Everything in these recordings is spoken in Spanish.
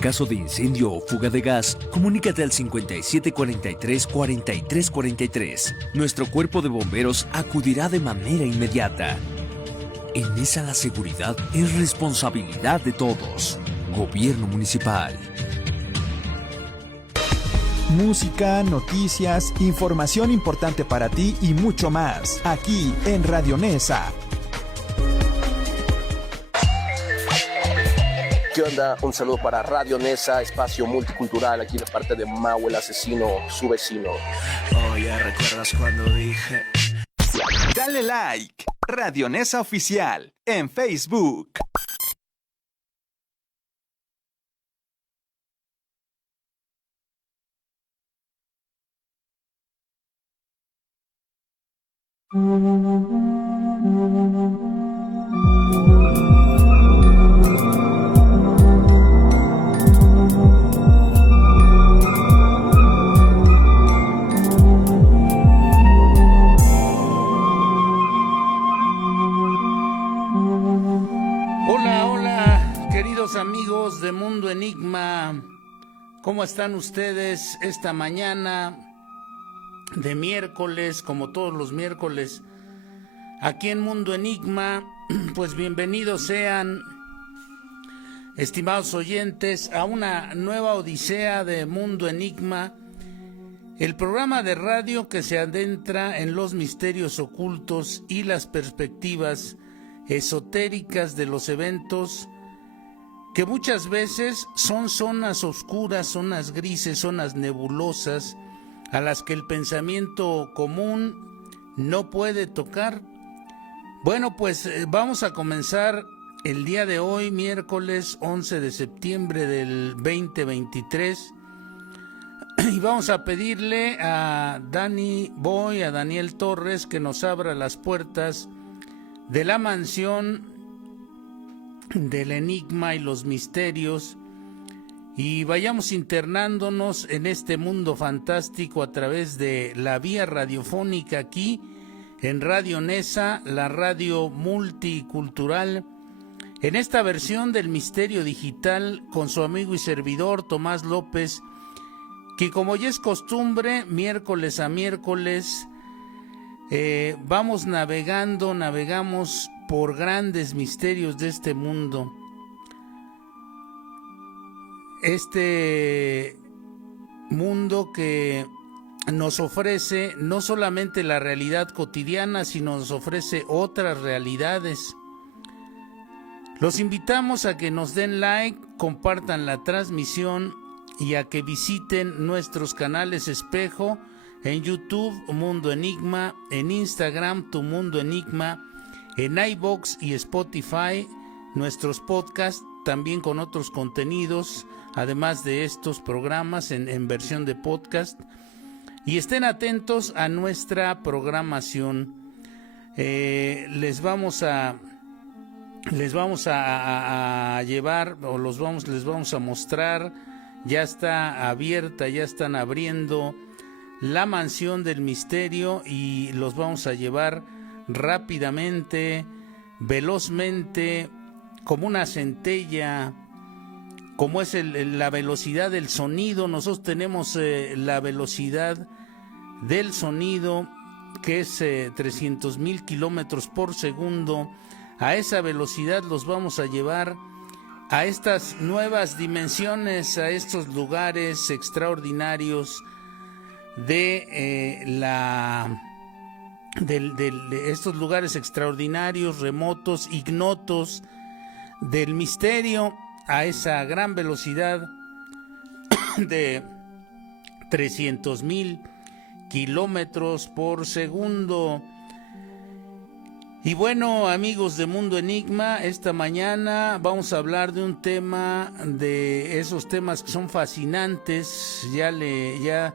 caso de incendio o fuga de gas, comunícate al 5743-4343. Nuestro cuerpo de bomberos acudirá de manera inmediata. En esa la seguridad es responsabilidad de todos. Gobierno Municipal. Música, noticias, información importante para ti y mucho más, aquí en Radio Nesa. ¿Qué onda? Un saludo para Radio Nesa, espacio multicultural, aquí de parte de Mau el asesino, su vecino. Oh, ya recuerdas cuando dije... Dale like, Radio Nesa Oficial, en Facebook. Amigos de Mundo Enigma, ¿cómo están ustedes esta mañana de miércoles, como todos los miércoles, aquí en Mundo Enigma? Pues bienvenidos sean, estimados oyentes, a una nueva odisea de Mundo Enigma, el programa de radio que se adentra en los misterios ocultos y las perspectivas esotéricas de los eventos que muchas veces son zonas oscuras, zonas grises, zonas nebulosas, a las que el pensamiento común no puede tocar. Bueno, pues vamos a comenzar el día de hoy, miércoles 11 de septiembre del 2023, y vamos a pedirle a Danny Boy, a Daniel Torres, que nos abra las puertas de la mansión del enigma y los misterios, y vayamos internándonos en este mundo fantástico a través de la vía radiofónica aquí en Radio Nesa, la radio multicultural, en esta versión del Misterio Digital con su amigo y servidor Tomás López, que como ya es costumbre, miércoles a miércoles navegamos por grandes misterios de este mundo. Este mundo que nos ofrece no solamente la realidad cotidiana, sino nos ofrece otras realidades. Los invitamos a que nos den like, compartan la transmisión y a que visiten nuestros canales espejo en YouTube, Mundo Enigma, en Instagram, Tu Mundo Enigma, en iVoox y Spotify, nuestros podcasts también con otros contenidos, además de estos programas en versión de podcast. Y estén atentos a nuestra programación. Les vamos a llevar, o les vamos a mostrar, ya está abierta, ya están abriendo la mansión del misterio y los vamos a llevar rápidamente, velozmente, como una centella, como es la velocidad del sonido. Nosotros tenemos la velocidad del sonido, que es 300,000 kilómetros por segundo. A esa velocidad los vamos a llevar a estas nuevas dimensiones, a estos lugares extraordinarios de estos lugares extraordinarios, remotos, ignotos del misterio, a esa gran velocidad de 300,000 kilómetros por segundo. Y bueno, amigos de Mundo Enigma, esta mañana vamos a hablar de un tema, de esos temas que son fascinantes. Ya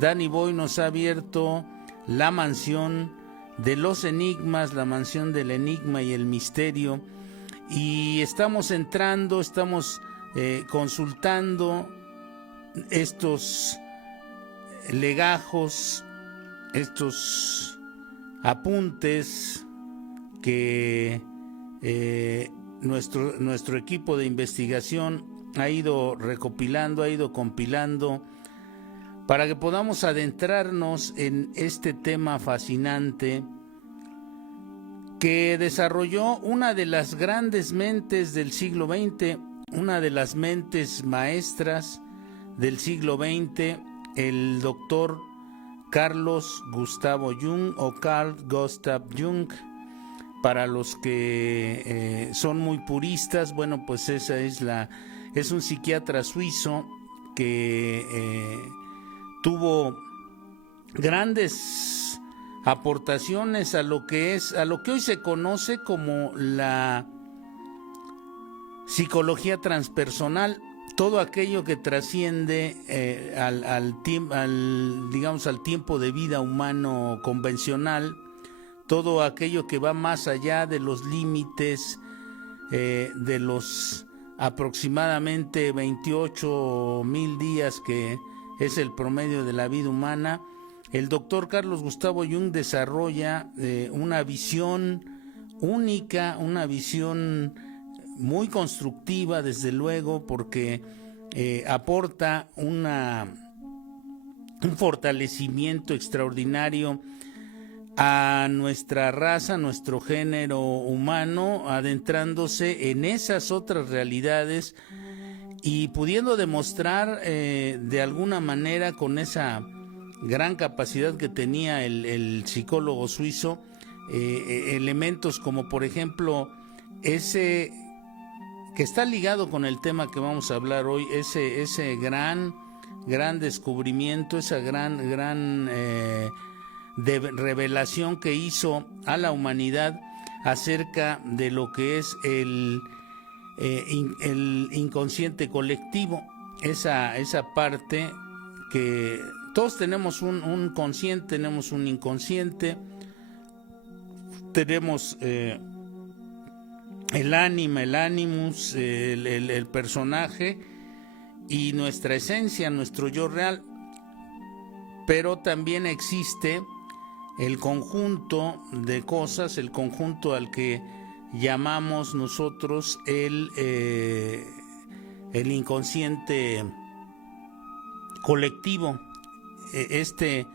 Danny Boy nos ha abierto la mansión de los enigmas, la mansión del enigma y el misterio, y estamos consultando estos legajos, estos apuntes que nuestro equipo de investigación ha ido recopilando, ha ido compilando, para que podamos adentrarnos en este tema fascinante que desarrolló una de las grandes mentes del siglo XX, una de las mentes maestras del siglo XX, el doctor Carlos Gustavo Jung o Carl Gustav Jung. Para los que son muy puristas, bueno, pues es un psiquiatra suizo que tuvo grandes aportaciones a lo que hoy se conoce como la psicología transpersonal, todo aquello que trasciende al tiempo de vida humano convencional, todo aquello que va más allá de los límites de los aproximadamente 28,000 días que es el promedio de la vida humana. El doctor Carlos Gustavo Jung desarrolla una visión única, una visión muy constructiva, desde luego, porque aporta un fortalecimiento extraordinario a nuestra raza, a nuestro género humano, adentrándose en esas otras realidades y pudiendo demostrar de alguna manera, con esa gran capacidad que tenía el psicólogo suizo, elementos como por ejemplo ese que está ligado con el tema que vamos a hablar hoy, ese gran descubrimiento, esa gran de revelación que hizo a la humanidad acerca de lo que es el inconsciente colectivo, esa parte que todos tenemos un consciente, tenemos un inconsciente, tenemos el ánima, el animus, el personaje y nuestra esencia, nuestro yo real, pero también existe el conjunto de cosas, el conjunto al que llamamos nosotros el inconsciente colectivo, este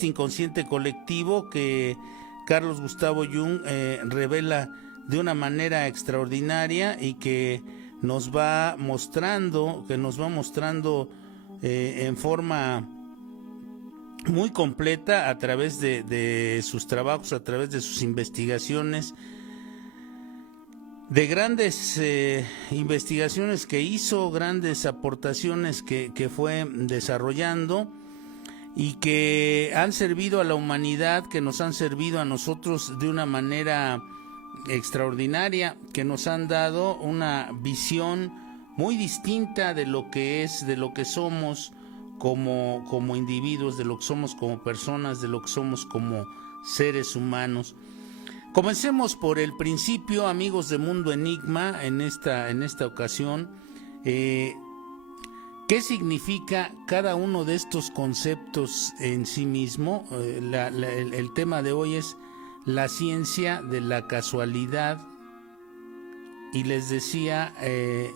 inconsciente colectivo que Carlos Gustavo Jung revela de una manera extraordinaria y que nos va mostrando en forma muy completa a través de sus trabajos, a través de sus investigaciones, de grandes investigaciones que hizo, grandes aportaciones que fue desarrollando y que han servido a la humanidad, que nos han servido a nosotros de una manera extraordinaria, que nos han dado una visión muy distinta de lo que somos como individuos, de lo que somos como personas, de lo que somos como seres humanos. Comencemos por el principio, amigos de Mundo Enigma, en esta ocasión. ¿Qué significa cada uno de estos conceptos en sí mismo? El tema de hoy es la ciencia de la casualidad. Y les decía, ¿qué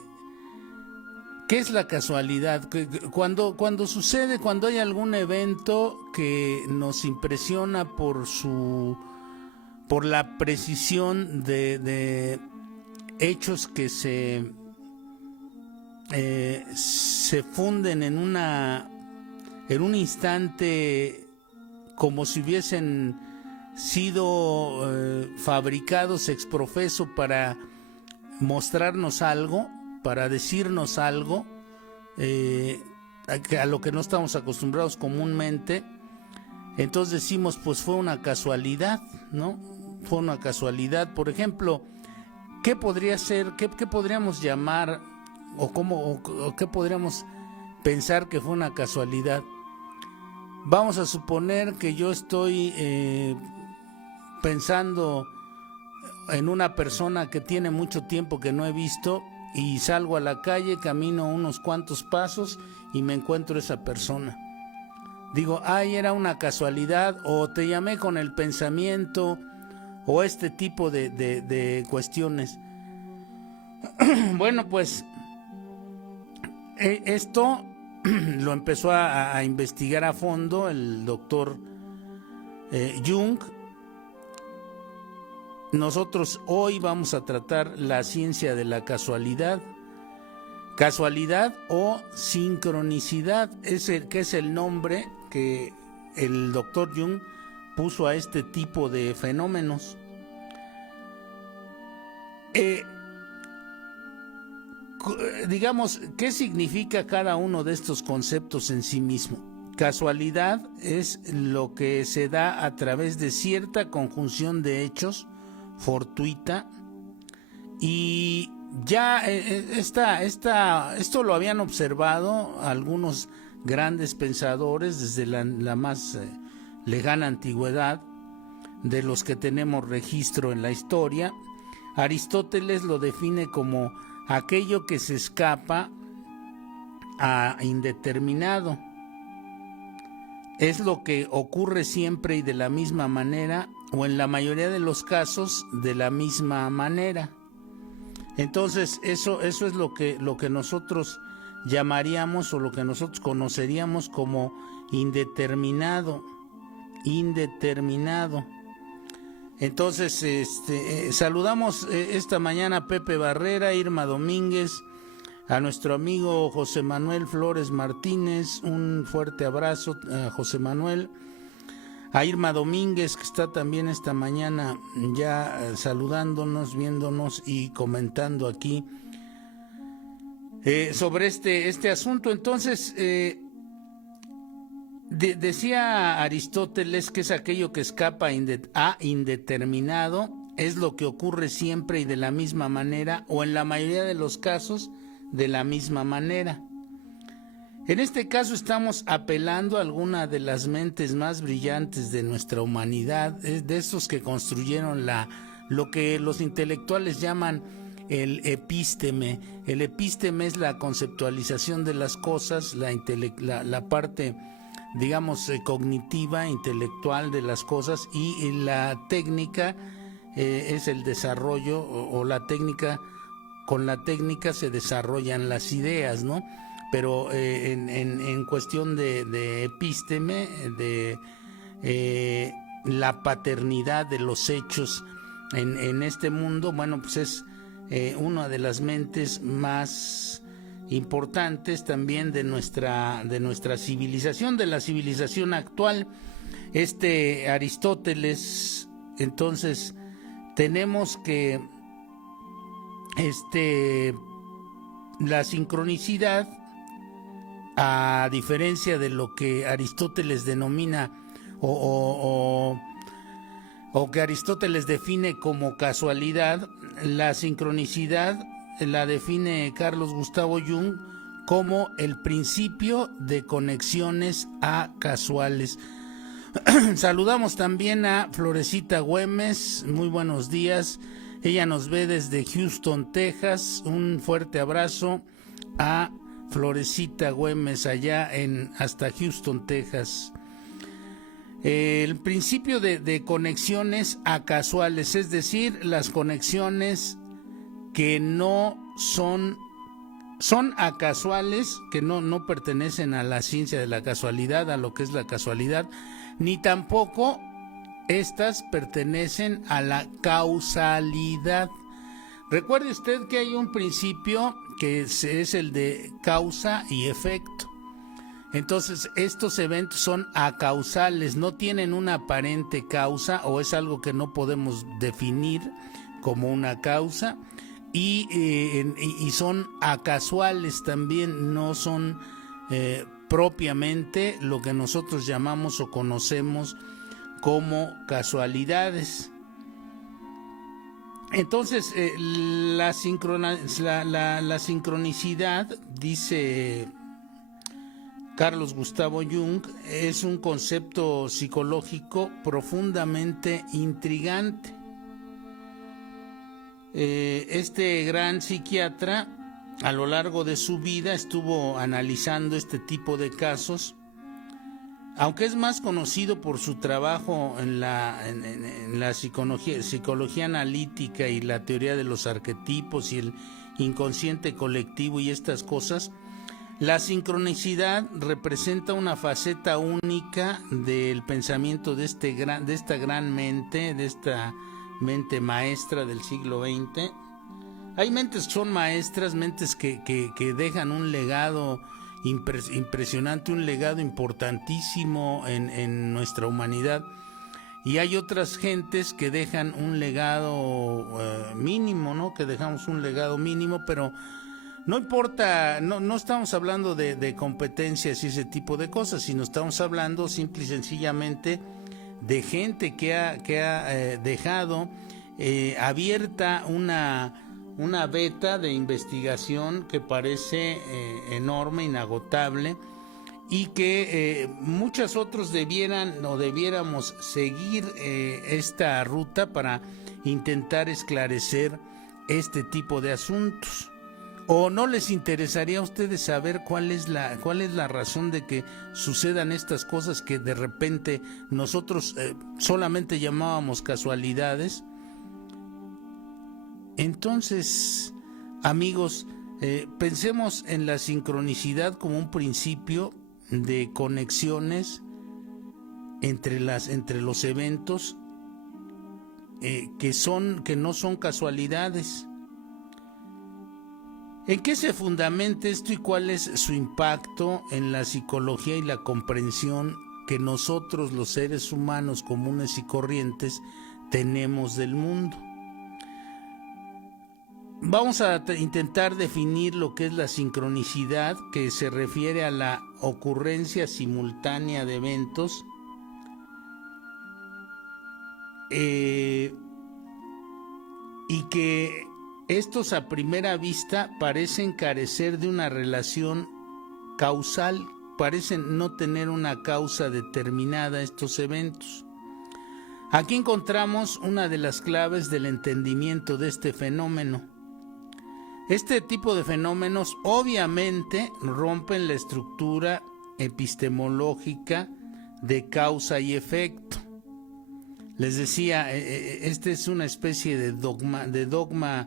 es la casualidad? Cuando sucede, cuando hay algún evento que nos impresiona por la precisión de hechos que se funden en un instante, como si hubiesen sido fabricados ex profeso para mostrarnos algo, para decirnos algo a lo que no estamos acostumbrados comúnmente. Entonces decimos, pues fue una casualidad, ¿no? Fue una casualidad. Por ejemplo, ¿qué podría ser, qué podríamos llamar o qué podríamos pensar que fue una casualidad? Vamos a suponer que yo estoy pensando en una persona que tiene mucho tiempo que no he visto y salgo a la calle, camino unos cuantos pasos y me encuentro esa persona. Digo, era una casualidad, o te llamé con el pensamiento, o este tipo de cuestiones. Bueno, pues esto lo empezó a investigar a fondo el doctor Jung. Nosotros hoy vamos a tratar la ciencia de la casualidad. Casualidad o sincronicidad, que es el nombre que el doctor Jung puso a este tipo de fenómenos. Digamos, ¿qué significa cada uno de estos conceptos en sí mismo? Casualidad es lo que se da a través de cierta conjunción de hechos fortuita, y ya esto lo habían observado algunos grandes pensadores desde la más lejana antigüedad, de los que tenemos registro en la historia. Aristóteles lo define como aquello que se escapa a indeterminado. Es lo que ocurre siempre y de la misma manera, o en la mayoría de los casos de la misma manera. Entonces eso es lo que nosotros llamaríamos, o lo que nosotros conoceríamos como indeterminado. Entonces saludamos esta mañana a Pepe Barrera, Irma Domínguez, a nuestro amigo José Manuel Flores Martínez, un fuerte abrazo a José Manuel, a Irma Domínguez, que está también esta mañana ya saludándonos, viéndonos y comentando aquí sobre este asunto. Entonces, decía Aristóteles que es aquello que escapa a indeterminado, es lo que ocurre siempre y de la misma manera, o en la mayoría de los casos de la misma manera. En este caso estamos apelando a alguna de las mentes más brillantes de nuestra humanidad, de esos que construyeron lo que los intelectuales llaman el epísteme. El epísteme es la conceptualización de las cosas, la parte, digamos, cognitiva, intelectual de las cosas, y la técnica es el desarrollo, o la técnica. Con la técnica se desarrollan las ideas, ¿no? Pero en cuestión de epísteme, de la paternidad de los hechos en este mundo, bueno, pues es una de las mentes más importantes también de nuestra civilización, de la civilización actual. Aristóteles, entonces, tenemos que la sincronicidad, a diferencia de lo que Aristóteles denomina o que Aristóteles define como casualidad, la sincronicidad la define Carlos Gustavo Jung como el principio de conexiones acasuales. Saludamos también a Florecita Güemes, muy buenos días. Ella nos ve desde Houston, Texas. Un fuerte abrazo a Florecita Güemes allá hasta Houston, Texas. El principio de conexiones acasuales, es decir, las conexiones que no son acasuales, que no pertenecen a la ciencia de la casualidad, a lo que es la casualidad, ni tampoco estas pertenecen a la causalidad. Recuerde usted que hay un principio que es el de causa y efecto. Entonces, estos eventos son acausales, no tienen una aparente causa, o es algo que no podemos definir como una causa, y son acasuales también, no son propiamente lo que nosotros llamamos o conocemos como casualidades. Entonces, la sincronicidad, dice Carlos Gustavo Jung, es un concepto psicológico profundamente intrigante. Este gran psiquiatra, a lo largo de su vida, estuvo analizando este tipo de casos, aunque es más conocido por su trabajo en la psicología analítica y la teoría de los arquetipos y el inconsciente colectivo y estas cosas. La sincronicidad representa una faceta única del pensamiento de esta gran mente, de esta mente maestra del siglo XX. Hay mentes que son maestras, mentes que dejan un legado impresionante, un legado importantísimo en nuestra humanidad. Y hay otras gentes que dejan un legado mínimo, ¿no? Que dejamos un legado mínimo, pero no importa, no estamos hablando de competencias y ese tipo de cosas, sino estamos hablando simple y sencillamente de gente que ha dejado abierta una veta de investigación que parece enorme, inagotable, y que muchos otros debiéramos seguir esta ruta para intentar esclarecer este tipo de asuntos. ¿O no les interesaría a ustedes saber cuál es la razón de que sucedan estas cosas que de repente nosotros solamente llamábamos casualidades? Entonces, amigos, pensemos en la sincronicidad como un principio de conexiones entre los eventos que no son casualidades. ¿En qué se fundamenta esto y cuál es su impacto en la psicología y la comprensión que nosotros, los seres humanos comunes y corrientes, tenemos del mundo? Vamos a intentar definir lo que es la sincronicidad, que se refiere a la ocurrencia simultánea de eventos y que estos a primera vista parecen carecer de una relación causal, parecen no tener una causa determinada estos eventos. Aquí encontramos una de las claves del entendimiento de este fenómeno. Este tipo de fenómenos obviamente rompen la estructura epistemológica de causa y efecto. Les decía, este es una especie de dogma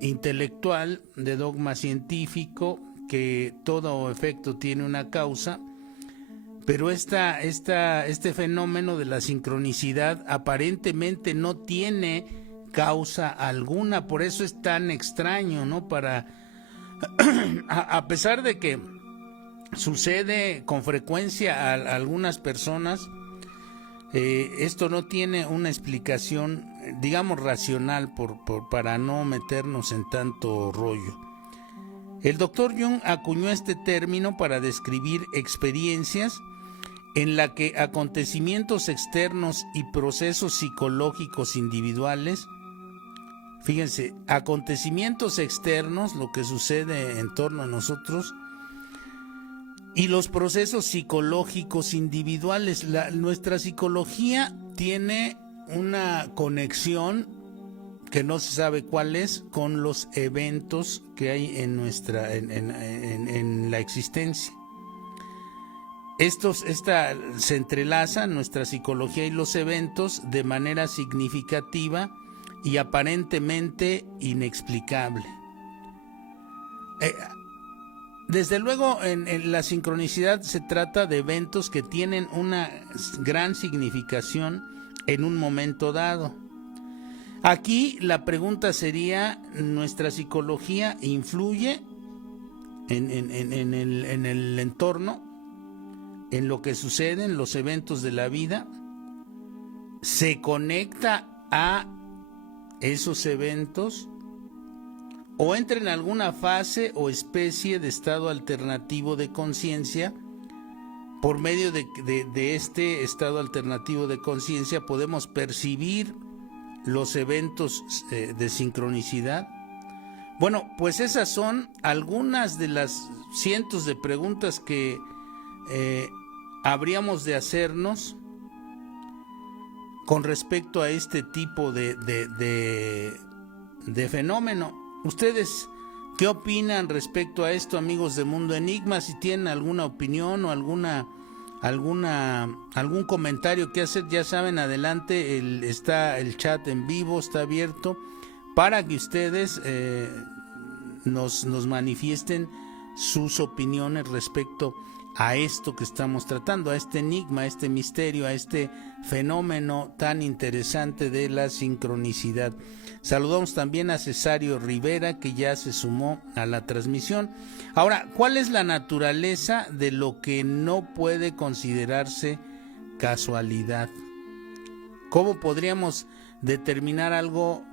intelectual, de dogma científico, que todo efecto tiene una causa, pero este fenómeno de la sincronicidad aparentemente no tiene causa alguna, por eso es tan extraño, ¿no? A pesar de que sucede con frecuencia a algunas personas, esto no tiene una explicación, digamos, racional para no meternos en tanto rollo. El doctor Jung acuñó este término para describir experiencias en la que acontecimientos externos y procesos psicológicos individuales, fíjense, acontecimientos externos, lo que sucede en torno a nosotros, y los procesos psicológicos individuales. Nuestra psicología tiene una conexión que no se sabe cuál es con los eventos que hay en la existencia. Se entrelazan nuestra psicología y los eventos de manera significativa y aparentemente inexplicable. Desde luego, en la sincronicidad se trata de eventos que tienen una gran significación en un momento dado. Aquí la pregunta sería, ¿nuestra psicología influye en el entorno, en lo que sucede, en los eventos de la vida? ¿Se conecta a esos eventos? ¿O entra en alguna fase o especie de estado alternativo de conciencia? Por medio de este estado alternativo de conciencia podemos percibir los eventos de sincronicidad. Bueno, pues esas son algunas de las cientos de preguntas que habríamos de hacernos con respecto a este tipo de fenómeno. ¿Ustedes qué opinan respecto a esto, amigos de Mundo Enigma? Si tienen alguna opinión o algún comentario que hacer, ya saben, adelante, está el chat en vivo, está abierto para que ustedes nos manifiesten sus opiniones respecto a esto que estamos tratando, a este enigma, a este misterio, a este fenómeno tan interesante de la sincronicidad. Saludamos también a Cesario Rivera, que ya se sumó a la transmisión. Ahora, ¿cuál es la naturaleza de lo que no puede considerarse casualidad? ¿Cómo podríamos determinar algo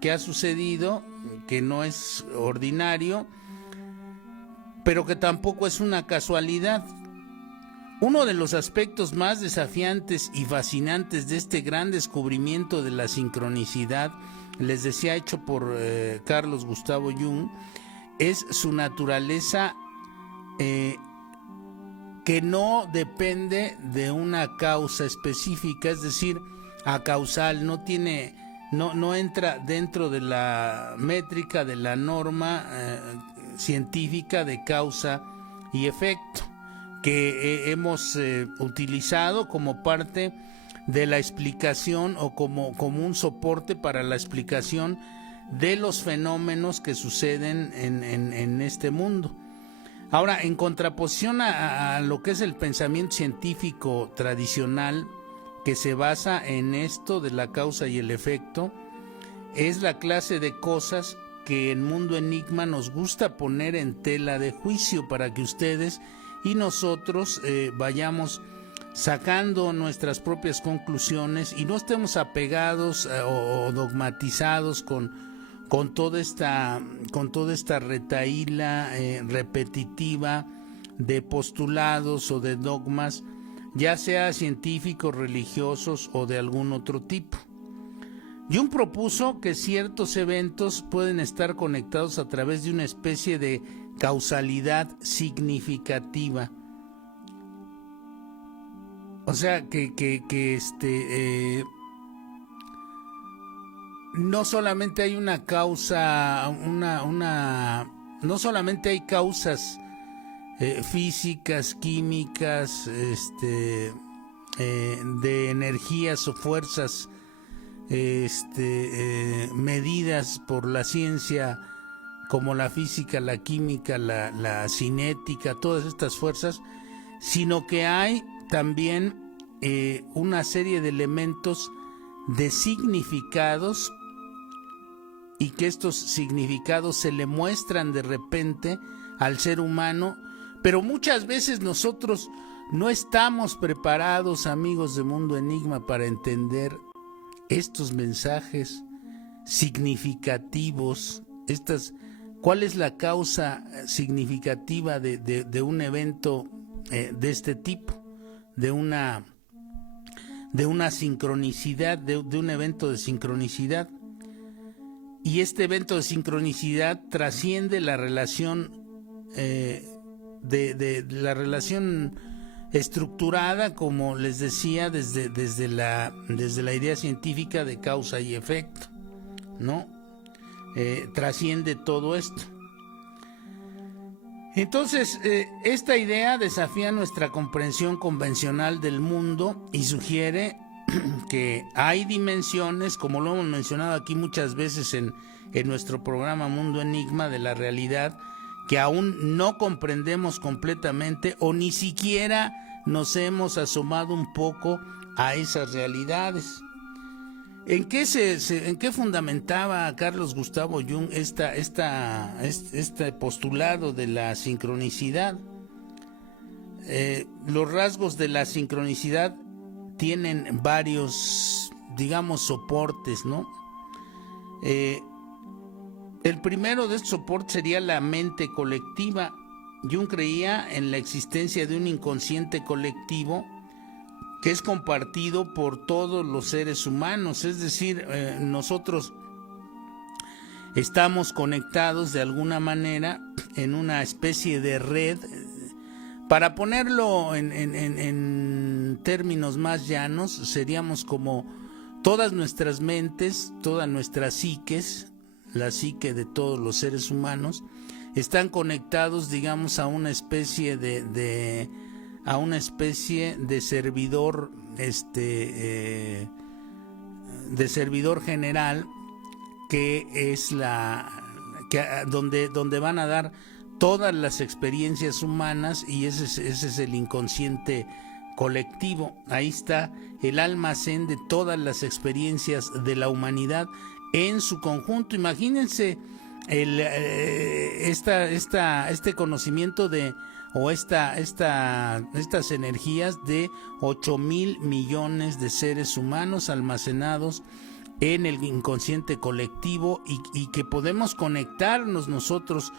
que ha sucedido, que no es ordinario, pero que tampoco es una casualidad? Uno de los aspectos más desafiantes y fascinantes de este gran descubrimiento de la sincronicidad, les decía, hecho por Carlos Gustavo Jung, es su naturaleza que no depende de una causa específica, es decir, acausal, no entra dentro de la métrica de la norma científica de causa y efecto que hemos utilizado como parte de la explicación o como un soporte para la explicación de los fenómenos que suceden en este mundo. Ahora, en contraposición a lo que es el pensamiento científico tradicional, que se basa en esto de la causa y el efecto, es la clase de cosas que en Mundo Enigma nos gusta poner en tela de juicio para que ustedes y nosotros vayamos sacando nuestras propias conclusiones y no estemos apegados o dogmatizados con toda esta retahíla repetitiva de postulados o de dogmas, ya sea científicos, religiosos o de algún otro tipo. Jung propuso que ciertos eventos pueden estar conectados a través de una especie de causalidad significativa. O sea, no solamente hay una causa, no solamente hay causas físicas, químicas, de energías o fuerzas medidas por la ciencia, como la física, la química, la cinética, todas estas fuerzas, sino que hay también una serie de elementos de significados, y que estos significados se le muestran de repente al ser humano, pero muchas veces nosotros no estamos preparados, amigos de Mundo Enigma, para entender estos mensajes significativos, ¿cuál es la causa significativa de un evento de este tipo, de una sincronicidad, de un evento de sincronicidad? Y este evento de sincronicidad trasciende la relación de la relación estructurada, como les decía, desde la idea científica de causa y efecto, ¿no? Trasciende todo esto. Entonces, esta idea desafía nuestra comprensión convencional del mundo y sugiere que hay dimensiones, como lo hemos mencionado aquí muchas veces en nuestro programa Mundo Enigma, de la realidad, que aún no comprendemos completamente o ni siquiera nos hemos asomado un poco a esas realidades. ¿En qué fundamentaba Carlos Gustavo Jung este postulado de la sincronicidad? Los rasgos de la sincronicidad tienen varios, digamos, soportes, ¿no? El primero de estos soportes sería la mente colectiva. Jung creía en la existencia de un inconsciente colectivo que es compartido por todos los seres humanos, es decir, nosotros estamos conectados de alguna manera en una especie de red. Para ponerlo en términos más llanos, seríamos como todas nuestras mentes, todas nuestras psiques, la psique de todos los seres humanos, están conectados, digamos, a una especie de servidor, de servidor general, que es donde van a dar todas las experiencias humanas, y ese es el inconsciente colectivo. Ahí está el almacén de todas las experiencias de la humanidad en su conjunto. Imagínense este conocimiento o estas energías de 8,000 millones de seres humanos almacenados en el inconsciente colectivo, y que podemos conectarnos nosotros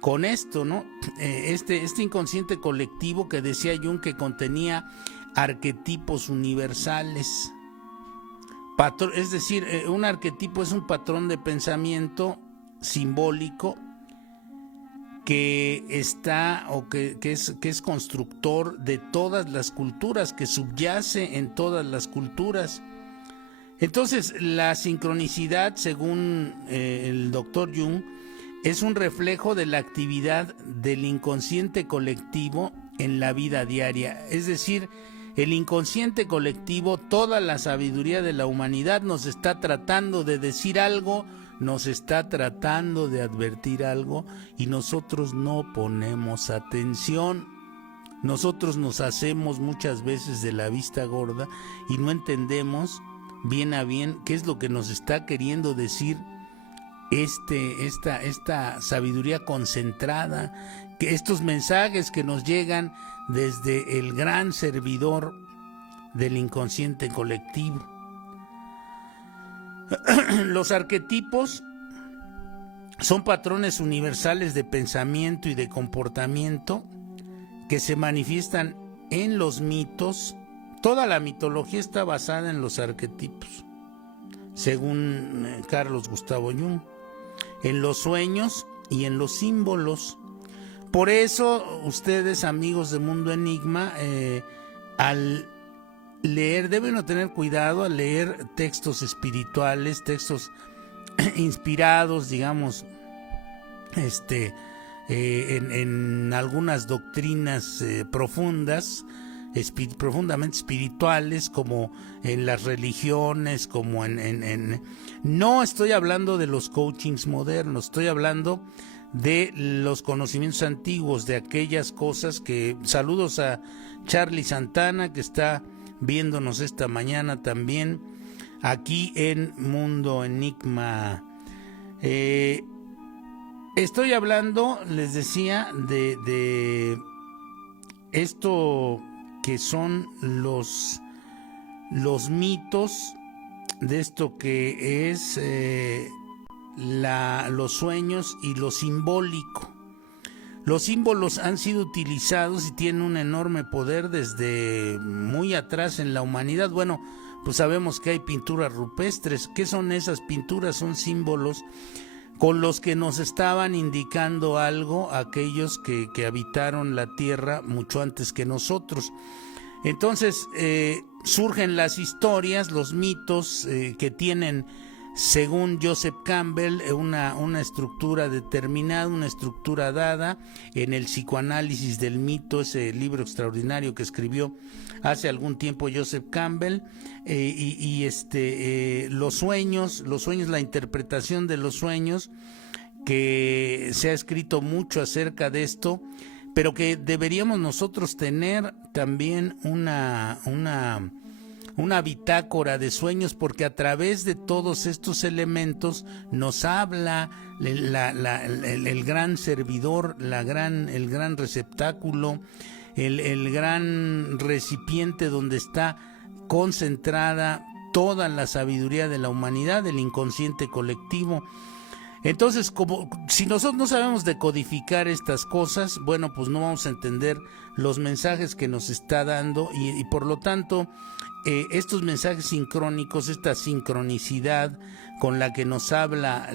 con esto, ¿no? Este inconsciente colectivo que decía Jung que contenía arquetipos universales. Es decir, un arquetipo es un patrón de pensamiento simbólico que está o que es constructor de todas las culturas, que subyace en todas las culturas. Entonces, la sincronicidad, según el doctor Jung, es un reflejo de la actividad del inconsciente colectivo en la vida diaria. Es decir, el inconsciente colectivo, toda la sabiduría de la humanidad nos está tratando de decir algo, nos está tratando de advertir algo, y nosotros no ponemos atención. Nosotros nos hacemos muchas veces de la vista gorda y no entendemos bien a bien qué es lo que nos está queriendo decir esta sabiduría concentrada, que estos mensajes que nos llegan desde el gran servidor del inconsciente colectivo. Los arquetipos son patrones universales de pensamiento y de comportamiento que se manifiestan en los mitos. Toda la mitología está basada en los arquetipos, según Carlos Gustavo Jung, en los sueños y en los símbolos. Por eso ustedes, amigos de Mundo Enigma, al leer, deben tener cuidado al leer textos espirituales, textos inspirados, digamos, en algunas doctrinas profundamente espirituales, como en las religiones, como no estoy hablando de los coachings modernos, estoy hablando de los conocimientos antiguos, de aquellas cosas que... Saludos a Charlie Santana, que está viéndonos esta mañana también aquí en Mundo Enigma. Estoy hablando, les decía, de esto que son los mitos, de esto que es los sueños y lo simbólico. Los símbolos han sido utilizados y tienen un enorme poder desde muy atrás en la humanidad. Bueno, pues sabemos que hay pinturas rupestres. ¿Qué son esas pinturas? Son símbolos con los que nos estaban indicando algo aquellos que habitaron la tierra mucho antes que nosotros. Entonces surgen las historias, los mitos que tienen, según Joseph Campbell, una estructura determinada, una estructura dada en el psicoanálisis del mito, ese libro extraordinario que escribió hace algún tiempo Joseph Campbell, los sueños, la interpretación de los sueños, que se ha escrito mucho acerca de esto, pero que deberíamos nosotros tener también una bitácora de sueños, porque a través de todos estos elementos nos habla el gran servidor, el gran receptáculo, el gran recipiente donde está concentrada toda la sabiduría de la humanidad, el inconsciente colectivo. Entonces, como si nosotros no sabemos decodificar estas cosas, bueno, pues no vamos a entender los mensajes que nos está dando, y por lo tanto estos mensajes sincrónicos, esta sincronicidad con la que nos habla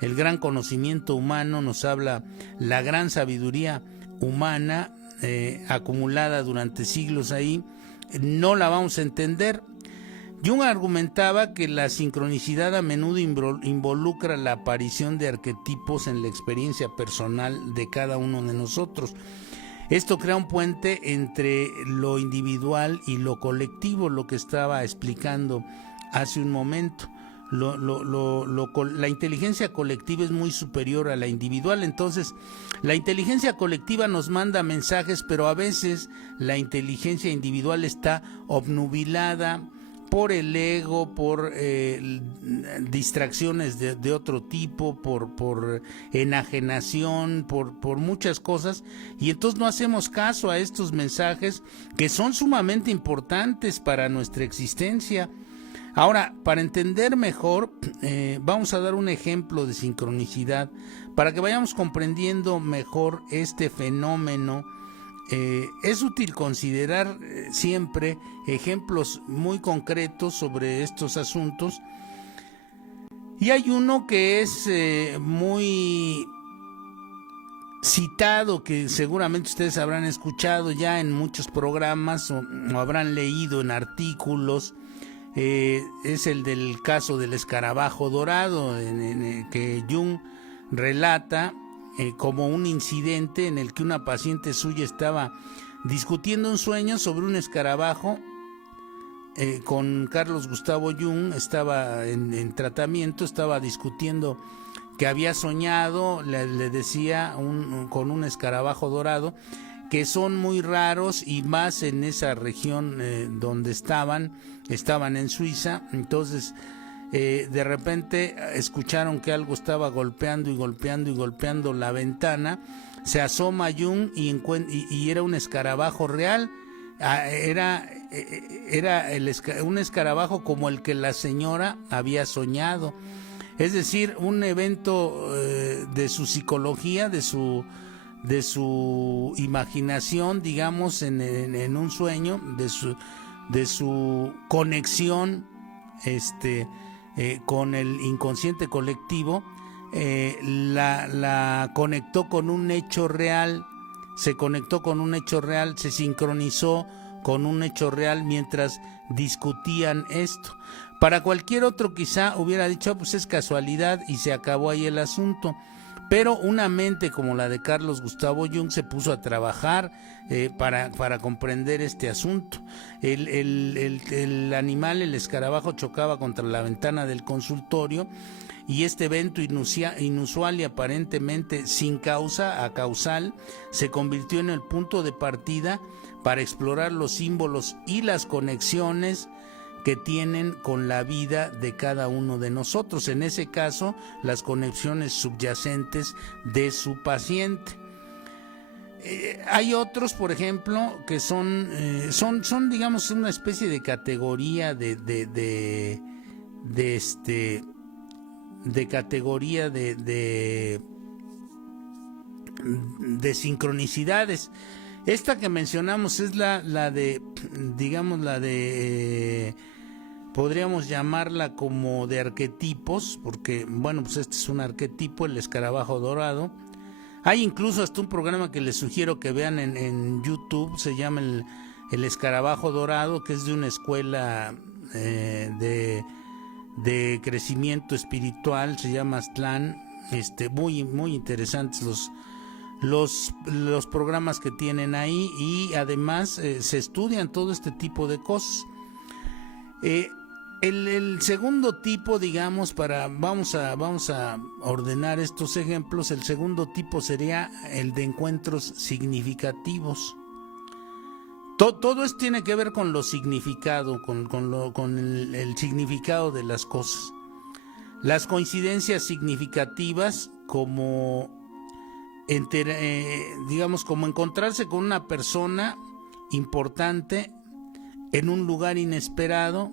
el gran conocimiento humano, nos habla la gran sabiduría humana acumulada durante siglos ahí, no la vamos a entender. Jung argumentaba que la sincronicidad a menudo involucra la aparición de arquetipos en la experiencia personal de cada uno de nosotros. Esto crea un puente entre lo individual y lo colectivo, lo que estaba explicando hace un momento. la inteligencia colectiva es muy superior a la individual. Entonces, la inteligencia colectiva nos manda mensajes, pero a veces la inteligencia individual está obnubilada por el ego, por distracciones de otro tipo, por enajenación, por muchas cosas, y entonces no hacemos caso a estos mensajes que son sumamente importantes para nuestra existencia. Ahora, para entender mejor, vamos a dar un ejemplo de sincronicidad para que vayamos comprendiendo mejor este fenómeno. Es útil considerar siempre ejemplos muy concretos sobre estos asuntos, y hay uno que es muy citado, que seguramente ustedes habrán escuchado ya en muchos programas o habrán leído en artículos. Es el del caso del escarabajo dorado, que Jung relata como un incidente en el que una paciente suya estaba discutiendo un sueño sobre un escarabajo con Carlos Gustavo Jung. Estaba en tratamiento, estaba discutiendo que había soñado, le decía, con un escarabajo dorado, que son muy raros, y más en esa región donde estaban en Suiza. Entonces de repente escucharon que algo estaba golpeando la ventana. Se asoma Jung y era un escarabajo real. Era un escarabajo como el que la señora había soñado, es decir, un evento de su psicología, de su imaginación, digamos, en un sueño, de su conexión con el inconsciente colectivo. La conectó con un hecho real, se sincronizó con un hecho real mientras discutían esto. Para cualquier otro quizá hubiera dicho, pues es casualidad, y se acabó ahí el asunto. Pero una mente como la de Carlos Gustavo Jung se puso a trabajar para comprender este asunto. El animal, el escarabajo, chocaba contra la ventana del consultorio, y este evento inusual y aparentemente sin causa a causal se convirtió en el punto de partida para explorar los símbolos y las conexiones que tienen con la vida de cada uno de nosotros, en ese caso las conexiones subyacentes de su paciente. Hay otros, por ejemplo, que son digamos una especie de categoría de sincronicidades. Esta que mencionamos es la de podríamos llamarla como de arquetipos, porque bueno, pues este es un arquetipo, el escarabajo dorado. Hay incluso hasta un programa que les sugiero que vean en YouTube, se llama el escarabajo dorado, que es de una escuela de crecimiento espiritual, se llama Aztlán. Muy, muy interesantes los programas que tienen ahí, y además se estudian todo este tipo de cosas. El segundo tipo, digamos, vamos a ordenar estos ejemplos. El segundo tipo sería el de encuentros significativos. Todo esto tiene que ver con lo significado, con el significado de las cosas. Las coincidencias significativas, como encontrarse con una persona importante en un lugar inesperado,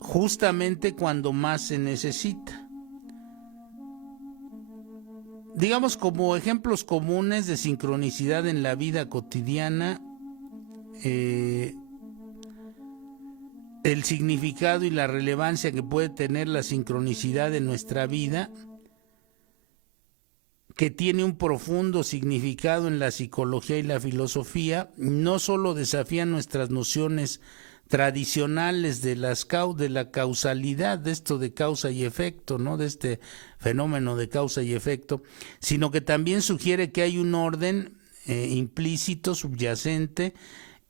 justamente cuando más se necesita. Digamos, como ejemplos comunes de sincronicidad en la vida cotidiana, el significado y la relevancia que puede tener la sincronicidad en nuestra vida, que tiene un profundo significado en la psicología y la filosofía. No solo desafían nuestras nociones tradicionales de la causalidad, de esto de causa y efecto, ¿no?, de este fenómeno de causa y efecto, sino que también sugiere que hay un orden implícito, subyacente,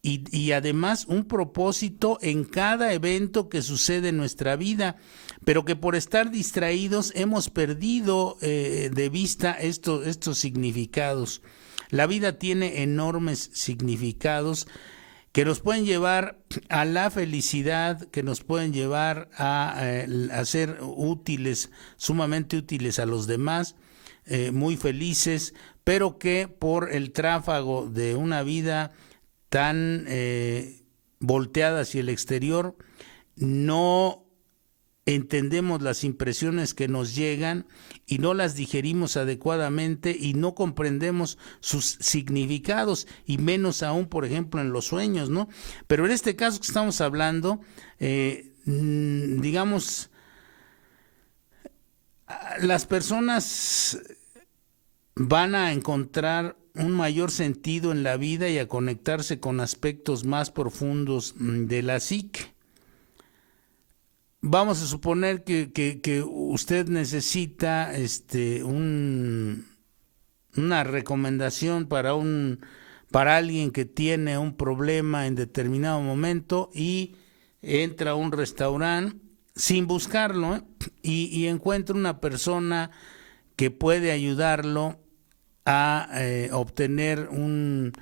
y además un propósito en cada evento que sucede en nuestra vida, pero que por estar distraídos hemos perdido de vista estos significados. La vida tiene enormes significados que nos pueden llevar a la felicidad, que nos pueden llevar a ser útiles, sumamente útiles a los demás, muy felices, pero que por el tráfago de una vida tan volteada hacia el exterior, no entendemos las impresiones que nos llegan y no las digerimos adecuadamente y no comprendemos sus significados, y menos aún, por ejemplo, en los sueños, ¿no? Pero en este caso que estamos hablando, digamos, las personas van a encontrar un mayor sentido en la vida y a conectarse con aspectos más profundos de la psique. Vamos a suponer que usted necesita una recomendación para alguien que tiene un problema en determinado momento y entra a un restaurante sin buscarlo, y encuentra una persona que puede ayudarlo a obtener un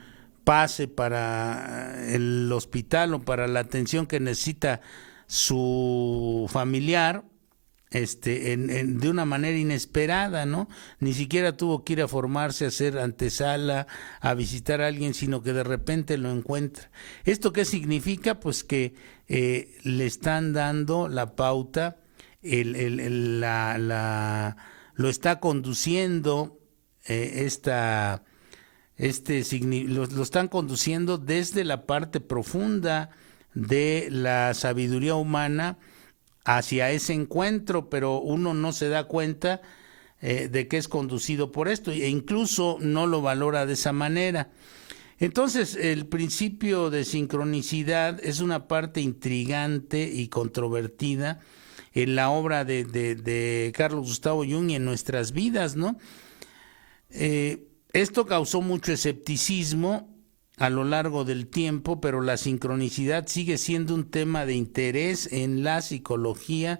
pase para el hospital o para la atención que necesita su familiar, de una manera inesperada, ¿no? Ni siquiera tuvo que ir a formarse, a hacer antesala, a visitar a alguien, sino que de repente lo encuentra. ¿Esto qué significa? Pues que le están dando la pauta, lo está conduciendo, lo están conduciendo desde la parte profunda de la sabiduría humana hacia ese encuentro, pero uno no se da cuenta de que es conducido por esto, e incluso no lo valora de esa manera. Entonces, el principio de sincronicidad es una parte intrigante y controvertida en la obra de Carlos Gustavo Jung y en nuestras vidas, ¿no? Esto causó mucho escepticismo a lo largo del tiempo, pero la sincronicidad sigue siendo un tema de interés en la psicología,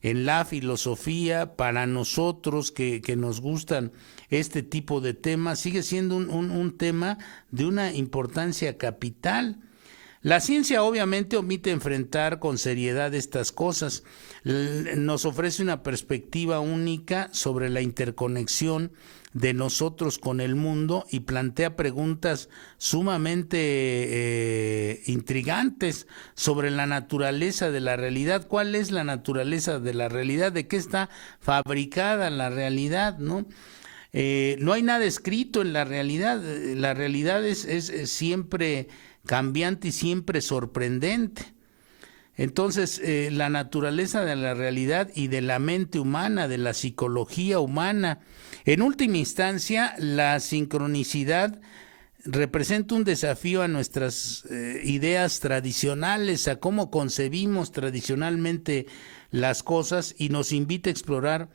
en la filosofía. Para nosotros que nos gustan este tipo de temas, sigue siendo un tema de una importancia capital. La ciencia obviamente omite enfrentar con seriedad estas cosas. Nos ofrece una perspectiva única sobre la interconexión de nosotros con el mundo y plantea preguntas sumamente intrigantes sobre la naturaleza de la realidad. ¿Cuál es la naturaleza de la realidad? ¿De qué está fabricada la realidad, no? No hay nada escrito en la realidad. La realidad es siempre cambiante y siempre sorprendente. Entonces, la naturaleza de la realidad y de la mente humana, de la psicología humana. En última instancia, la sincronicidad representa un desafío a nuestras ideas tradicionales, a cómo concebimos tradicionalmente las cosas, y nos invita a explorar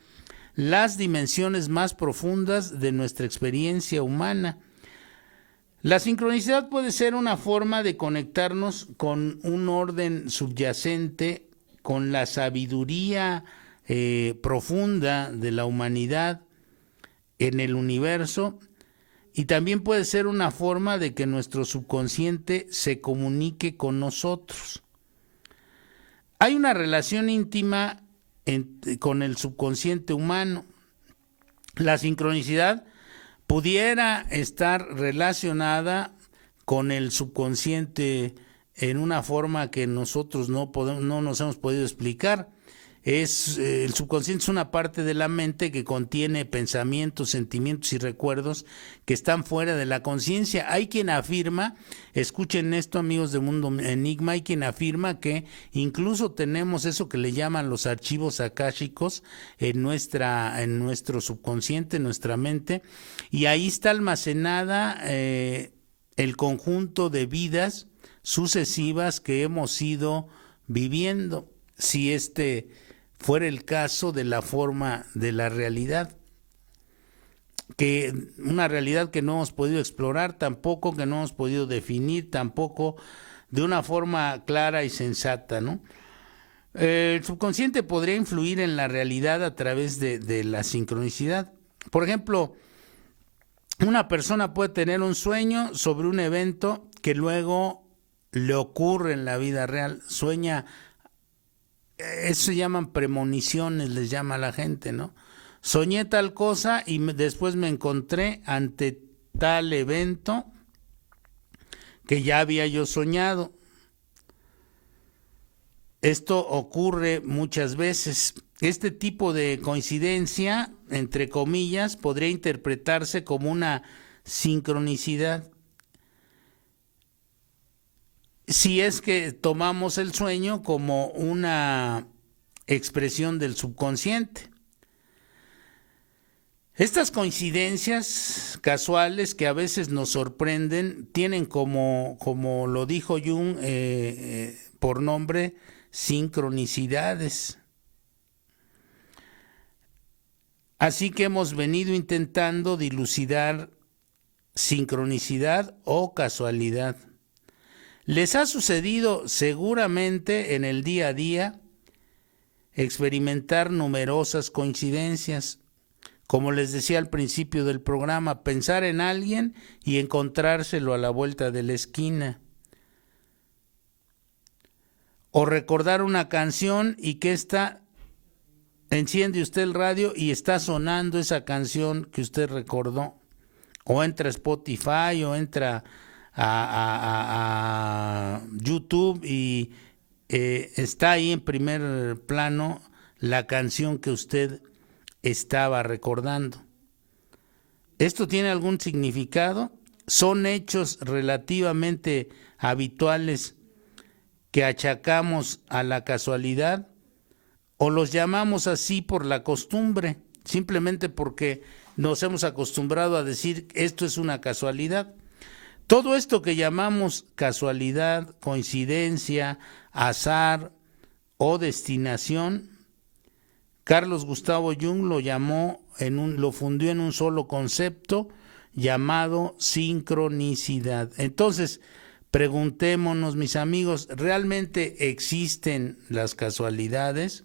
las dimensiones más profundas de nuestra experiencia humana. La sincronicidad puede ser una forma de conectarnos con un orden subyacente, con la sabiduría profunda de la humanidad en el universo, y también puede ser una forma de que nuestro subconsciente se comunique con nosotros. Hay una relación íntima con el subconsciente humano. La sincronicidad pudiera estar relacionada con el subconsciente en una forma que nosotros no nos hemos podido explicar. El subconsciente es una parte de la mente que contiene pensamientos, sentimientos y recuerdos que están fuera de la conciencia. Hay quien afirma, escuchen esto, amigos de Mundo Enigma, hay quien afirma que incluso tenemos eso que le llaman los archivos akáshicos en nuestro subconsciente, en nuestra mente, y ahí está almacenada el conjunto de vidas sucesivas que hemos ido viviendo, si fuera el caso de la forma de la realidad. una realidad que no hemos podido explorar tampoco, que no hemos podido definir tampoco de una forma clara y sensata, ¿no? El subconsciente podría influir en la realidad a través de la sincronicidad. Por ejemplo, una persona puede tener un sueño sobre un evento que luego le ocurre en la vida real. Sueña, eso se llaman premoniciones, les llama a la gente, ¿no? Soñé tal cosa y después me encontré ante tal evento que ya había yo soñado. Esto ocurre muchas veces. Este tipo de coincidencia, entre comillas, podría interpretarse como una sincronicidad. Si es que tomamos el sueño como una expresión del subconsciente. Estas coincidencias casuales que a veces nos sorprenden tienen como lo dijo Jung por nombre, sincronicidades. Así que hemos venido intentando dilucidar sincronicidad o casualidad. ¿Les ha sucedido seguramente en el día a día experimentar numerosas coincidencias? Como les decía al principio del programa, pensar en alguien y encontrárselo a la vuelta de la esquina. O recordar una canción y que enciende usted el radio y está sonando esa canción que usted recordó. O entra a Spotify o entra a YouTube y está ahí en primer plano la canción que usted estaba recordando. ¿Esto tiene algún significado? ¿Son hechos relativamente habituales que achacamos a la casualidad? ¿O los llamamos así por la costumbre? Simplemente porque nos hemos acostumbrado a decir esto es una casualidad. Todo esto que llamamos casualidad, coincidencia, azar o destinación, Carlos Gustavo Jung lo fundió en un solo concepto llamado sincronicidad. Entonces, preguntémonos, mis amigos, ¿realmente existen las casualidades?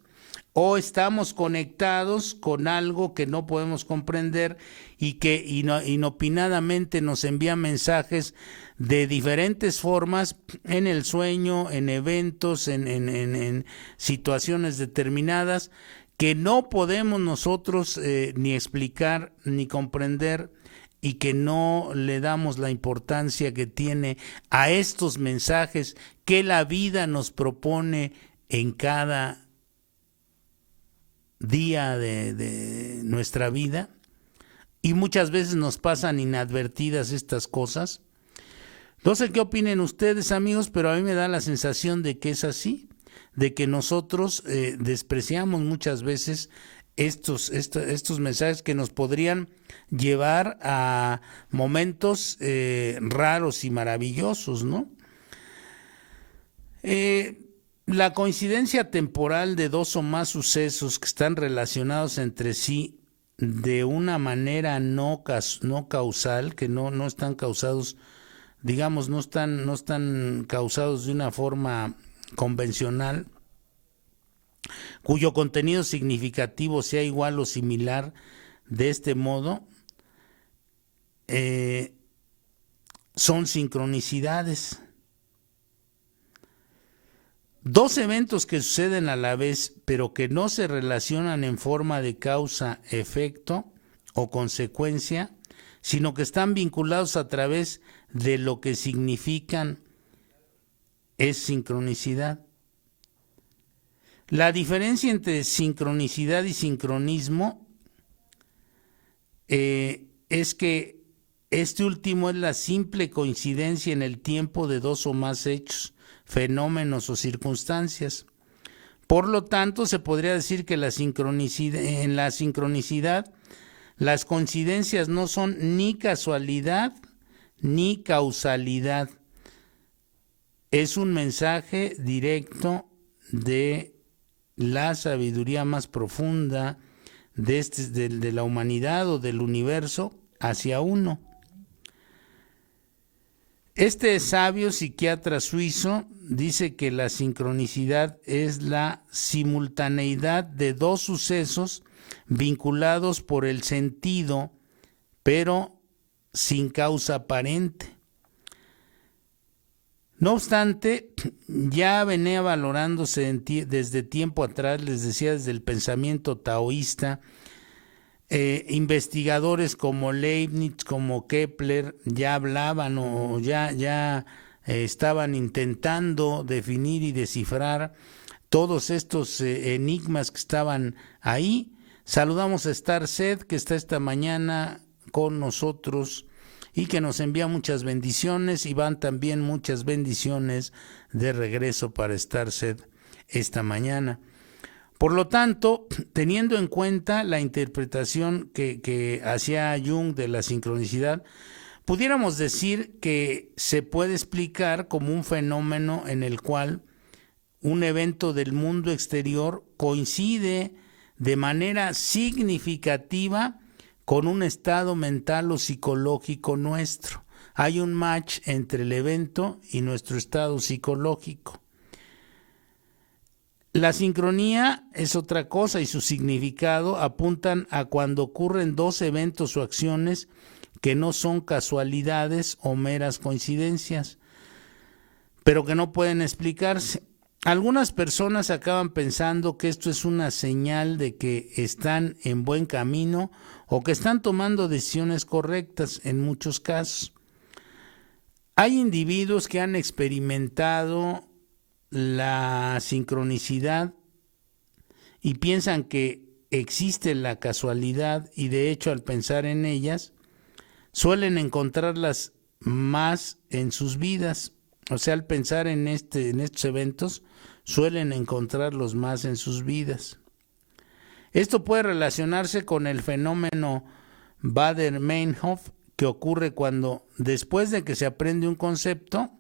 ¿O estamos conectados con algo que no podemos comprender y que inopinadamente nos envía mensajes de diferentes formas en el sueño, en eventos, en situaciones determinadas que no podemos nosotros ni explicar ni comprender y que no le damos la importancia que tiene a estos mensajes que la vida nos propone en cada día de nuestra vida? Y muchas veces nos pasan inadvertidas estas cosas. No sé qué opinen ustedes, amigos, pero a mí me da la sensación de que es así, de que nosotros despreciamos muchas veces estos mensajes que nos podrían llevar a momentos raros y maravillosos, ¿no? La coincidencia temporal de dos o más sucesos que están relacionados entre sí de una manera no causal, que no están causados, digamos, no están causados de una forma convencional, cuyo contenido significativo sea igual o similar de este modo, son sincronicidades. Dos eventos que suceden a la vez, pero que no se relacionan en forma de causa-efecto o consecuencia, sino que están vinculados a través de lo que significan, es sincronicidad. La diferencia entre sincronicidad y sincronismo es que este último es la simple coincidencia en el tiempo de dos o más hechos, fenómenos o circunstancias. Por lo tanto, se podría decir que en la sincronicidad las coincidencias no son ni casualidad ni causalidad. Es un mensaje directo de la sabiduría más profunda de la humanidad o del universo hacia uno. Este sabio psiquiatra suizo dice que la sincronicidad es la simultaneidad de dos sucesos vinculados por el sentido, pero sin causa aparente. No obstante, ya venía valorándose desde tiempo atrás, les decía, desde el pensamiento taoísta. Investigadores como Leibniz, como Kepler, ya hablaban o ya estaban intentando definir y descifrar todos estos enigmas que estaban ahí. Saludamos a Star Set, que está esta mañana con nosotros y que nos envía muchas bendiciones, y van también muchas bendiciones de regreso para Star Set esta mañana. Por lo tanto, teniendo en cuenta la interpretación que hacía Jung de la sincronicidad, pudiéramos decir que se puede explicar como un fenómeno en el cual un evento del mundo exterior coincide de manera significativa con un estado mental o psicológico nuestro. Hay un match entre el evento y nuestro estado psicológico. La sincronía es otra cosa, y su significado apuntan a cuando ocurren dos eventos o acciones que no son casualidades o meras coincidencias, pero que no pueden explicarse. Algunas personas acaban pensando que esto es una señal de que están en buen camino o que están tomando decisiones correctas en muchos casos. Hay individuos que han experimentado la sincronicidad y piensan que existe la casualidad, y de hecho al pensar en ellas suelen encontrarlas más en sus vidas. O sea, al pensar en estos eventos suelen encontrarlos más en sus vidas. Esto puede relacionarse con el fenómeno Baader-Meinhof, que ocurre cuando, después de que se aprende un concepto,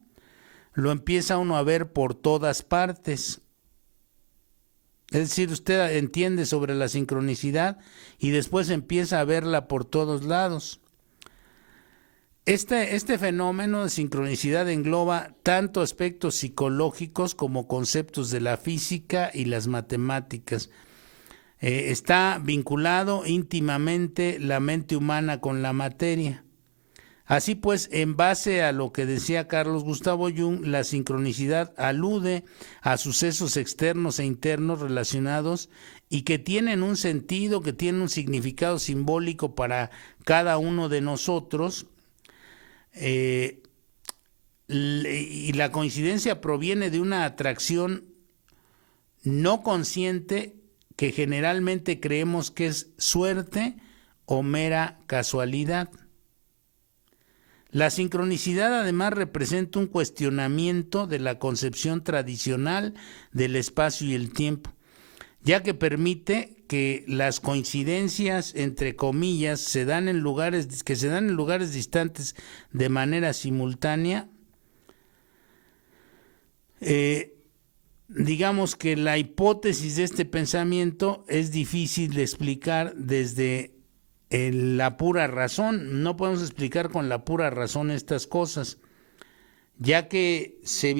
lo empieza uno a ver por todas partes. Es decir, usted entiende sobre la sincronicidad y después empieza a verla por todos lados. Este fenómeno de sincronicidad engloba tanto aspectos psicológicos como conceptos de la física y las matemáticas. Está vinculado íntimamente la mente humana con la materia. Así pues, en base a lo que decía Carlos Gustavo Jung, la sincronicidad alude a sucesos externos e internos relacionados y que tienen un sentido, que tienen un significado simbólico para cada uno de nosotros. Y la coincidencia proviene de una atracción no consciente que generalmente creemos que es suerte o mera casualidad. La sincronicidad además representa un cuestionamiento de la concepción tradicional del espacio y el tiempo, ya que permite que las coincidencias, entre comillas, se dan en lugares distantes de manera simultánea. Digamos que la hipótesis de este pensamiento es difícil de explicar desde la pura razón. No podemos explicar con la pura razón estas cosas, ya que se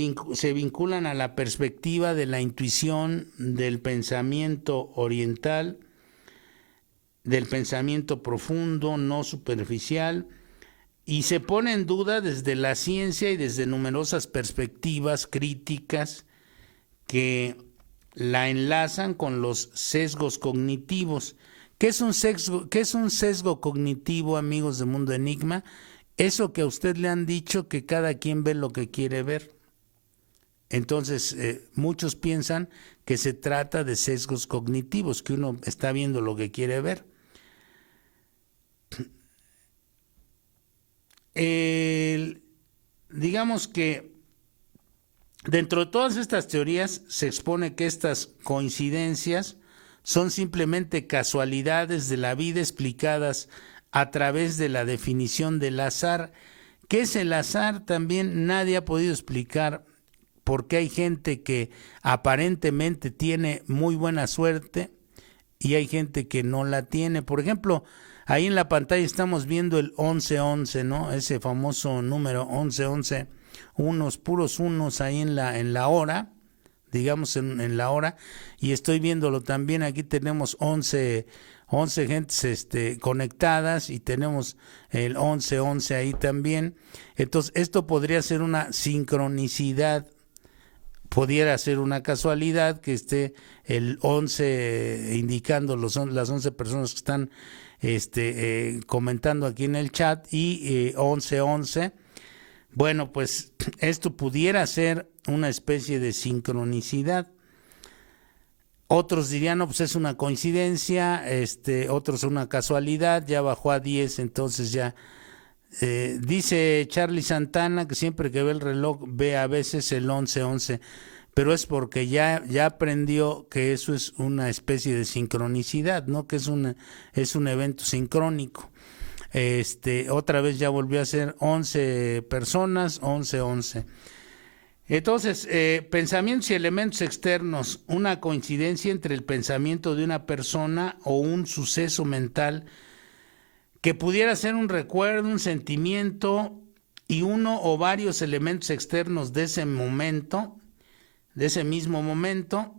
vinculan a la perspectiva de la intuición, del pensamiento oriental, del pensamiento profundo, no superficial, y se pone en duda desde la ciencia y desde numerosas perspectivas críticas que la enlazan con los sesgos cognitivos. ¿Qué es un sesgo cognitivo, amigos de Mundo Enigma? Eso que a usted le han dicho que cada quien ve lo que quiere ver. Entonces, muchos piensan que se trata de sesgos cognitivos, que uno está viendo lo que quiere ver. Digamos que dentro de todas estas teorías se expone que estas coincidencias son simplemente casualidades de la vida explicadas a través de la definición del azar. ¿Qué es el azar? También nadie ha podido explicar por qué hay gente que aparentemente tiene muy buena suerte y hay gente que no la tiene. Por ejemplo, ahí en la pantalla estamos viendo el 1111, ¿no? Ese famoso número 1111, unos puros unos ahí en la hora, digamos en la hora, y estoy viéndolo también, aquí tenemos 11 gentes conectadas y tenemos el 1111 ahí también. Entonces, esto podría ser una sincronicidad, pudiera ser una casualidad que esté el 11 indicando las 11 personas que están comentando aquí en el chat y 1111. Bueno, pues esto pudiera ser una especie de sincronicidad. Otros dirían, no, pues es una coincidencia, otros una casualidad, ya bajó a 10, entonces ya. Dice Charlie Santana que siempre que ve el reloj ve a veces el 1111, pero es porque ya aprendió que eso es una especie de sincronicidad, ¿no? Que es un evento sincrónico. Otra vez ya volvió a ser 11 personas, 1111. Entonces, pensamientos y elementos externos, una coincidencia entre el pensamiento de una persona o un suceso mental que pudiera ser un recuerdo, un sentimiento y uno o varios elementos externos de ese momento, de ese mismo momento.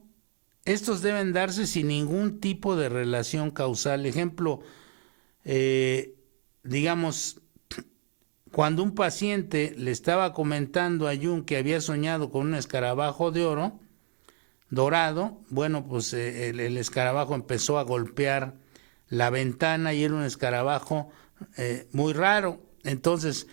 Estos deben darse sin ningún tipo de relación causal. Ejemplo, digamos, cuando un paciente le estaba comentando a Jung que había soñado con un escarabajo de oro, dorado, bueno, pues el escarabajo empezó a golpear la ventana y era un escarabajo muy raro. Entonces,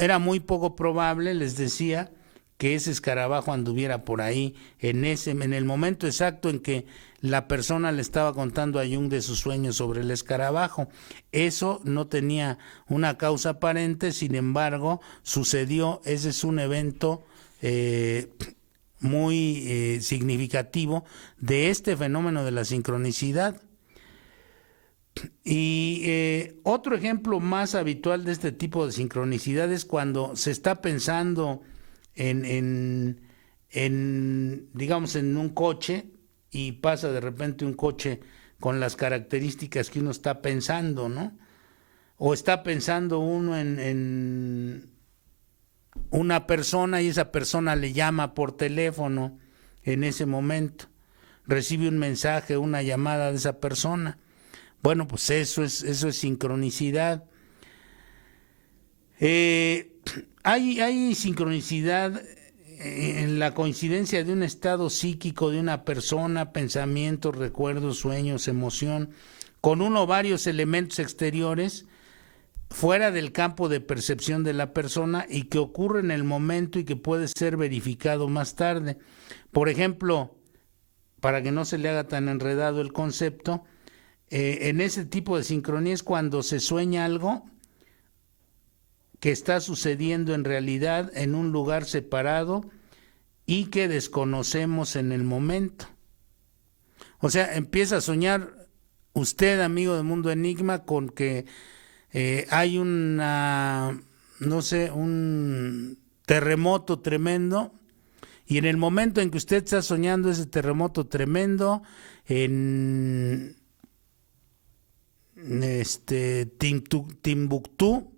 era muy poco probable, les decía, que ese escarabajo anduviera por ahí en el momento exacto en que la persona le estaba contando a Jung de sus sueños sobre el escarabajo. Eso no tenía una causa aparente, sin embargo, sucedió. Ese es un evento muy significativo de este fenómeno de la sincronicidad. Y otro ejemplo más habitual de este tipo de sincronicidad es cuando se está pensando digamos, en un coche y pasa de repente un coche con las características que uno está pensando, ¿no? O está pensando uno en una persona y esa persona le llama por teléfono en ese momento, recibe un mensaje, una llamada de esa persona. Bueno, pues eso es sincronicidad. Hay sincronicidad en la coincidencia de un estado psíquico de una persona, pensamientos, recuerdos, sueños, emoción, con uno o varios elementos exteriores fuera del campo de percepción de la persona y que ocurre en el momento y que puede ser verificado más tarde. Por ejemplo, para que no se le haga tan enredado el concepto, en ese tipo de sincronía es cuando se sueña algo que está sucediendo en realidad en un lugar separado y que desconocemos en el momento. O sea, empieza a soñar usted, amigo de Mundo Enigma, con que hay un terremoto tremendo, y en el momento en que usted está soñando ese terremoto tremendo, en Timbuktu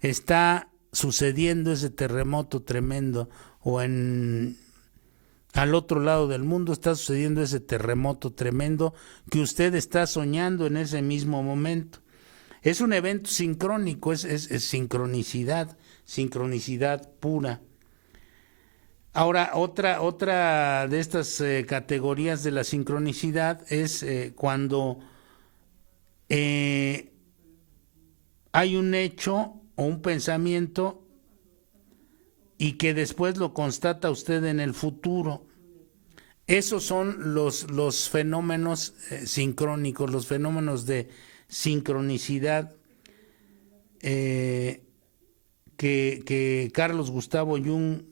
está sucediendo ese terremoto tremendo, o al otro lado del mundo está sucediendo ese terremoto tremendo que usted está soñando en ese mismo momento. Es un evento sincrónico, es sincronicidad pura. Ahora, otra de estas categorías de la sincronicidad es cuando hay un hecho o un pensamiento y que después lo constata usted en el futuro. Esos son los fenómenos sincrónicos, los fenómenos de sincronicidad que Carlos Gustavo Jung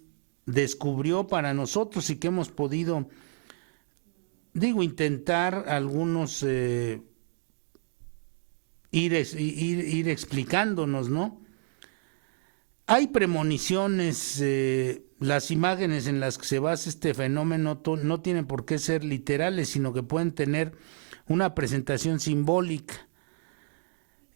descubrió para nosotros y que hemos podido, intentar algunos ir explicándonos, ¿no? Hay premoniciones, las imágenes en las que se basa este fenómeno no tienen por qué ser literales, sino que pueden tener una presentación simbólica.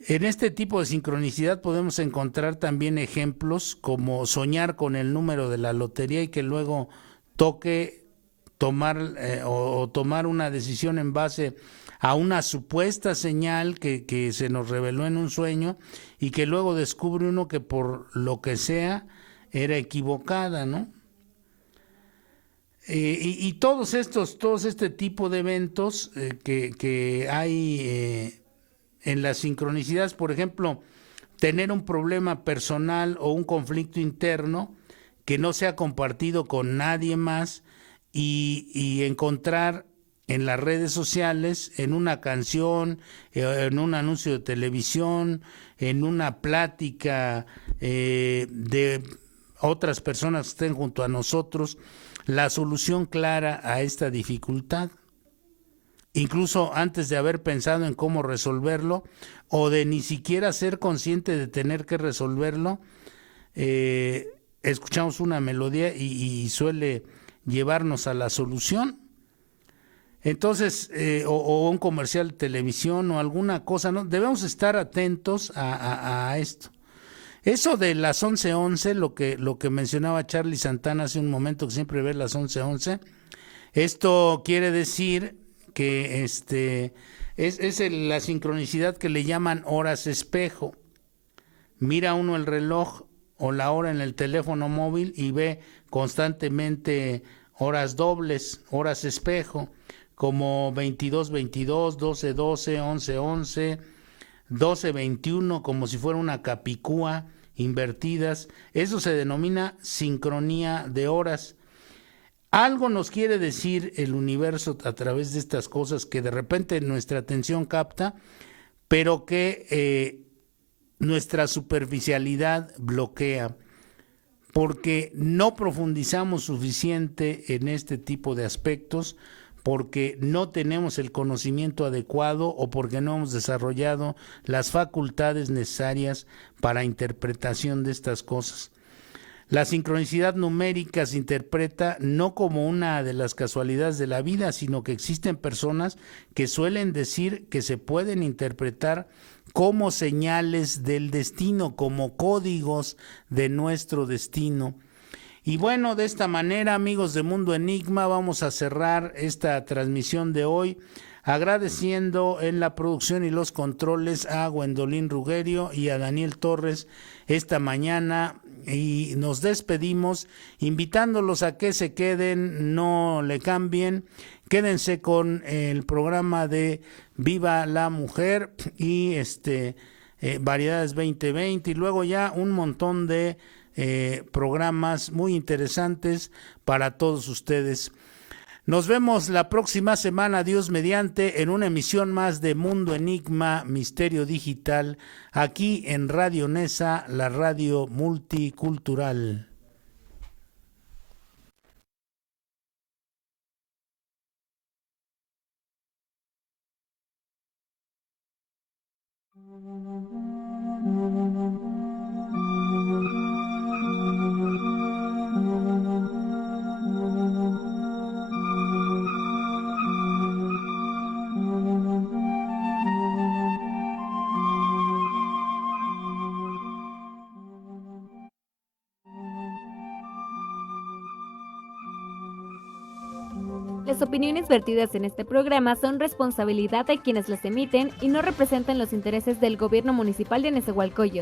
En este tipo de sincronicidad podemos encontrar también ejemplos como soñar con el número de la lotería y que luego toque tomar una decisión en base a una supuesta señal que se nos reveló en un sueño y que luego descubre uno que por lo que sea era equivocada, ¿no? Y todo este tipo de eventos que hay en las sincronicidades, por ejemplo, tener un problema personal o un conflicto interno que no sea compartido con nadie más y encontrar en las redes sociales, en una canción, en un anuncio de televisión, en una plática de otras personas que estén junto a nosotros, la solución clara a esta dificultad. Incluso antes de haber pensado en cómo resolverlo o de ni siquiera ser consciente de tener que resolverlo, escuchamos una melodía y suele llevarnos a la solución. Entonces, o un comercial de televisión o alguna cosa, ¿no? Debemos estar atentos a esto. Eso de las 11:11, lo que mencionaba Charlie Santana hace un momento, que siempre ve las 11:11, esto quiere decir que es la sincronicidad que le llaman horas espejo. Mira uno el reloj o la hora en el teléfono móvil y ve constantemente horas dobles, horas espejo, como 22:22, 12:12, 11:11, 12:21, como si fuera una capicúa, invertidas. Eso se denomina sincronía de horas. Algo nos quiere decir el universo a través de estas cosas que de repente nuestra atención capta, pero que nuestra superficialidad bloquea, porque no profundizamos suficiente en este tipo de aspectos, porque no tenemos el conocimiento adecuado o porque no hemos desarrollado las facultades necesarias para interpretación de estas cosas. La sincronicidad numérica se interpreta no como una de las casualidades de la vida, sino que existen personas que suelen decir que se pueden interpretar como señales del destino, como códigos de nuestro destino. Y bueno, de esta manera, amigos de Mundo Enigma, vamos a cerrar esta transmisión de hoy, agradeciendo en la producción y los controles a Gwendolyn Rugerio y a Daniel Torres esta mañana. Y nos despedimos invitándolos a que se queden, no le cambien, quédense con el programa de Viva la Mujer y Variedades 2020 y luego ya un montón de programas muy interesantes para todos ustedes. Nos vemos la próxima semana, Dios mediante, en una emisión más de Mundo Enigma, Misterio Digital, aquí en Radio Nesa, la radio multicultural. Las opiniones vertidas en este programa son responsabilidad de quienes las emiten y no representan los intereses del Gobierno Municipal de Nezahualcóyotl.